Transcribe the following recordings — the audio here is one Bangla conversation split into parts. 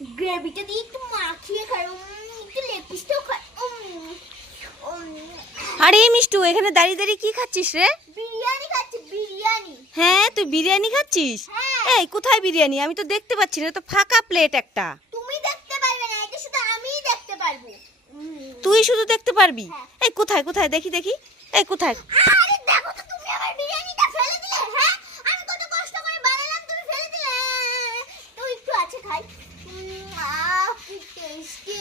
গ্রেভিটা দিয়ে একটু মাখিয়ে খাই উম, একটু লেগ পিসটাও খাই। আরে মিষ্টু এখানে দাঁড়িয়ে দাঁড়িয়ে কি খাচ্ছিস রে? বিরিয়ানি খাচ্ছি বিরিয়ানি। হ্যাঁ তুই বিরিয়ানি খাচ্ছিস? হ্যাঁ। এই কোথায় বিরিয়ানি? আমি তো দেখতে পাচ্ছি না তো ফাঁকা প্লেট একটা। তুমি দেখতে পারবে না এটা শুধু আমিই দেখতে পারব। তুই শুধু দেখতে পারবি? হ্যাঁ। এই কোথায় কোথায়? দেখি দেখি। এই কোথায় আরে দেখো তো তুমি আমার বিরিয়ানিটা ফেলে দিলে হ্যাঁ আমি কত কষ্ট করে বানালাম তুমি ফেলে দিলে তো একটু আছে খাই উম, আহ কি টেস্টি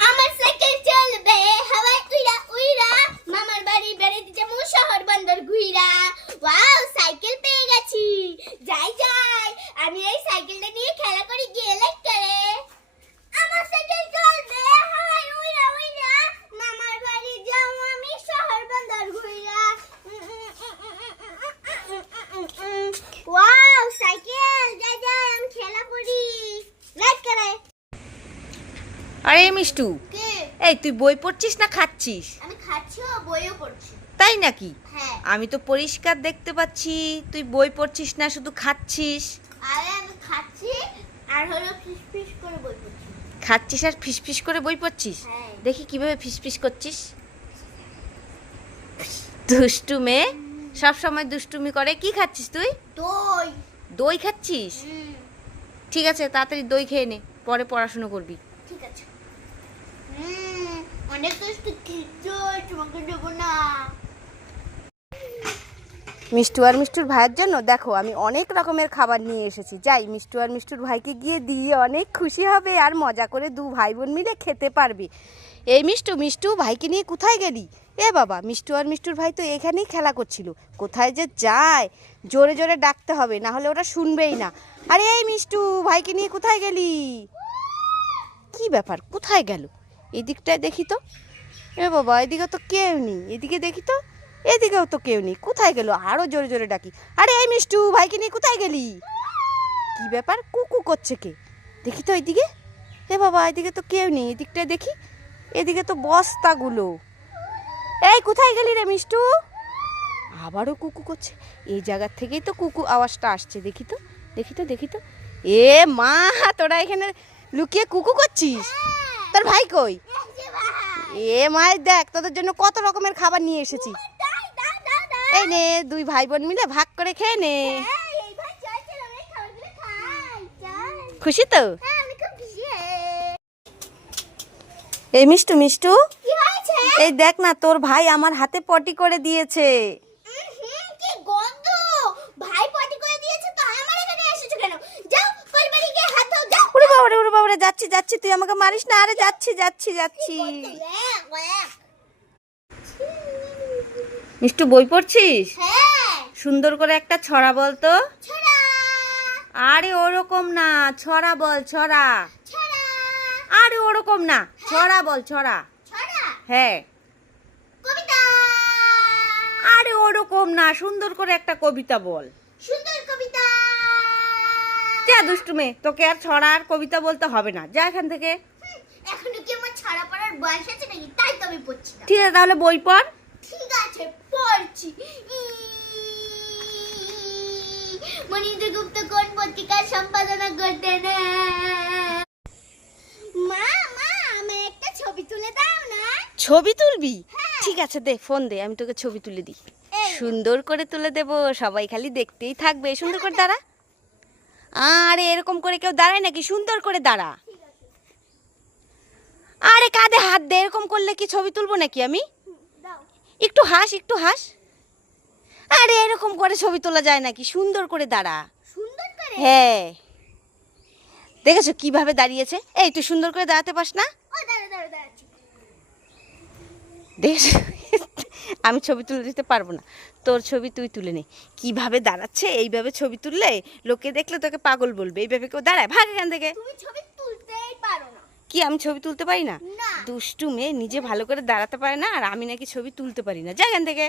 আমার সাইকেল চলবে হাওয়ায় উইরা উইরা মামার বাড়ি বেড়াতে যাব শহর বন্দর ঘুইরা ওয়াও সাইকেল পেয়ে গেছি যাই যাই আমি এই সাইকেলটা নিয়ে খেলা করি গিয়ে লাইক করে আমার সাইকেল চলবে হাওয়ায় উইরা উইরা মামার বাড়ি যাও আমি শহর বন্দর ঘুইরা ওয়াও সাইকেল যাই যাই আমি খেলা করি লাইক করে আরে মিষ্টু এই তুই বই পড়ছিস না খাচ্ছিস? আমি খাচ্ছি ও বইও পড়ছি। তাই নাকি? হ্যাঁ। আমি তো পরিষ্কার দেখতে পাচ্ছি তুই বই পড়ছিস না শুধু খাচ্ছিস। আরে আমি খাচ্ছি আর হলো ফিস ফিস করে বই পড়ছি। খাচ্ছিস আর ফিসফিস করে বই পড়ছিস? হ্যাঁ। দেখি কীভাবে ফিসফিস করছিস। দুষ্টু মেয়ে সব সময় দুষ্টুমি করে। কি খাচ্ছিস তুই? দই। দই খাচ্ছিস? ঠিক আছে তাড়াতাড়ি দই খেয়ে নে পরে পড়াশুনো করবি। ঠিক আছে। মিষ্টু আর মিষ্টুর ভাইয়ের জন্য, দেখো, আমি অনেক রকমের খাবার নিয়ে এসেছি। যাই, মিষ্টু আর মিষ্টুর ভাইকে গিয়ে দিয়ে অনেক খুশি হবে আর মজা করে দু ভাই বোন মিলে খেতে পারবে। এই মিষ্টু মিষ্টু, ভাইকে নিয়ে কোথায় গেলি? এ বাবা, মিষ্টু আর মিষ্টুর ভাই তো এখানেই খেলা করছিল। কোথায় যে যায়? জোরে জোরে ডাকতে হবে, না হলে ওরা শুনবেই না। আরে এই মিষ্টু, ভাইকে নিয়ে কোথায় গেলি? কি ব্যাপার? কোথায় গেল? এদিকটায় দেখি তো। এ বাবা এদিকে তো কেউ নেই। এদিকে দেখি তো, এদিকেও তো কেউ নেই। কোথায় গেল? আরও জোরে জোরে ডাকি। আরে এই মিষ্টু, ভাইকে নিয়ে কোথায় গেলি? কি ব্যাপার? কুকু করছে কে? দেখি তো এদিকে। এ বাবা, এদিকে তো কেউ নেই। এদিকটায় দেখি, এদিকে তো বস্তাগুলো। এই, কোথায় গেলি রে মিষ্টু? আবারও কুকু করছে। এই জায়গার থেকেই তো কুকু আওয়াজটা আসছে। দেখি তো দেখি তো দেখি তো। এ মা, তোরা এখানে লুকিয়ে কুকু করছিস? ভাই কই? এ মায়ের দেখ, তোদের জন্য কত রকমের খাবার নিয়ে এসেছি। এই নে, দুই ভাই বোন মিলে ভাগ করে খেয়ে নে। খুশি তো? এই মিষ্টু মিষ্টু। এই দেখ না, তোর ভাই আমার হাতে পটি করে দিয়েছে তো আমার এখানে এসেছ কেন যাও কলবাড়ি গিয়ে হাত ধোও যাও ওরে বাবা রে ওরে বাবা রে যাচ্ছি যাচ্ছি তুই আমাকে মারিস না? আরে যাচ্ছি যাচ্ছি যাচ্ছি। মিষ্টু বই পড়ছিস? হ্যাঁ। সুন্দর করে একটা ছড়া বলতো ছড়া। আরে ওরকম না ছড়া বল ছড়া। আরে ওরকম না ছড়া বল ছড়া। হ্যাঁ। কবিতা। আরে ওরকম না সুন্দর করে একটা কবিতা বল। যা দুষ্টু মেয়ে তোকে আর ছড়া আর কবিতা বলতে হবে না। যা এখান থেকে। এখনও কি আমার ছড়া পড়ার বয়স আছে নাকি? তাই তো আমি পড়ছি না। ঠিক আছে তাহলে বই পড়। ঠিক আছে পড়ছি। মনিন্দ্র গুপ্ত কোন পত্রিকার সম্পাদনা করতেন মা মা আমি একটা ছবি তুলে দাও না। ছবি তুলবি? হ্যাঁ। ঠিক আছে দে ফোন দে আমি তোকে ছবি তুলে দিই। সুন্দর করে তুলে দেব সবাই খালি দেখতেই থাকবে। সুন্দর করে দাঁড়া। আরে এরকম করে কেউ দাঁড়ায় নাকি? সুন্দর করে দাঁড়া। আরে কাঁধে হাত দে এরকম করলে কি ছবি তুলবো নাকি আমি? একটু হাস একটু হাস। আরে এরকম করে ছবি তোলা যায় নাকি? সুন্দর করে দাঁড়া। সুন্দর করে? হ্যাঁ। দেখেছ কীভাবে দাঁড়িয়েছে? এই তুই সুন্দর করে দাঁড়াতে পাস না? দেখেছ আমি ছবি তুলে দিতে পারব না। তোর ছবি তুই তুলে নে। কীভাবে দাঁড়াচ্ছে? এইভাবে ছবি তুললে লোকে দেখলে তোকে পাগল বলবে। এইভাবে কেউ দাঁড়ায়? ভাগ এখান থেকে। ছবি তুলতেই পারো কি আমি ছবি তুলতে পারি না? না। দুষ্টু মেয়ে নিজে ভালো করে দাঁড়াতে পারে না আর আমি নাকি ছবি তুলতে পারি না। যা এখান থেকে।